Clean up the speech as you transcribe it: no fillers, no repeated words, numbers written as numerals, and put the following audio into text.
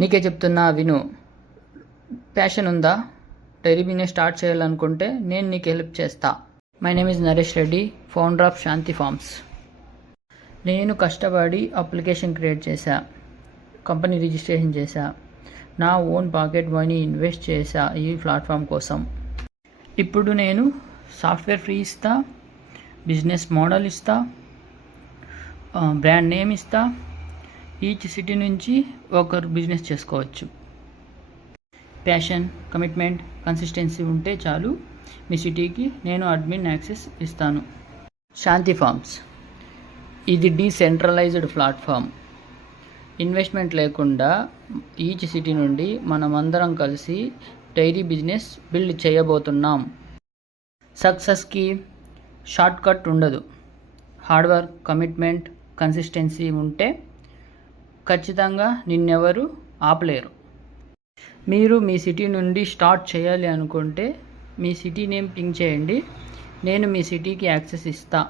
నీకే చెప్తున్నా విను. ప్యాషన్ ఉందా? డైరీ బిజినెస్ స్టార్ట్ చేయాలనుకుంటే నేను నీకు హెల్ప్ చేస్తా. My name is Naresh Reddy, founder of Shanti Farms. నేను కష్టపడి అప్లికేషన్ క్రియేట్ చేశా, కంపెనీ రిజిస్ట్రేషన్ చేశా, నా ఓన్ పాకెట్ మనీ ఇన్వెస్ట్ చేశా ఈ ప్లాట్ఫామ్ కోసం. ఇప్పుడు నేను సాఫ్ట్వేర్ ఫ్రీ ఇస్తా, బిజినెస్ మోడల్ ఇస్తా, బ్రాండ్ నేమ్ ఇస్తా. ఈచ్ సిటీ నుంచి ఒకరు బిజినెస్ చేసుకోవచ్చు. ప్యాషన్, కమిట్మెంట్, కన్సిస్టెన్సీ ఉంటే చాలు. మీ సిటీకి నేను అడ్మిన్ యాక్సెస్ ఇస్తాను. శాంతి ఫార్మ్స్ ఇది డీసెంట్రలైజ్డ్ ప్లాట్ఫామ్. ఇన్వెస్ట్మెంట్ లేకుండా ఈచ్ సిటీ నుండి మనమందరం కలిసి డైరీ బిజినెస్ బిల్డ్ చేయబోతున్నాం. సక్సెస్కి షార్ట్ కట్ ఉండదు. హార్డ్ వర్క్, కమిట్మెంట్, కన్సిస్టెన్సీ ఉంటే ఖచ్చితంగా నిన్నెవరు ఆపలేరు. మీరు మీ సిటీ నుండి స్టార్ట్ చేయాలి అనుకుంటే మీ సిటీ నేమ్ పింగ్ చేయండి, నేను మీ సిటీకి యాక్సెస్ ఇస్తా.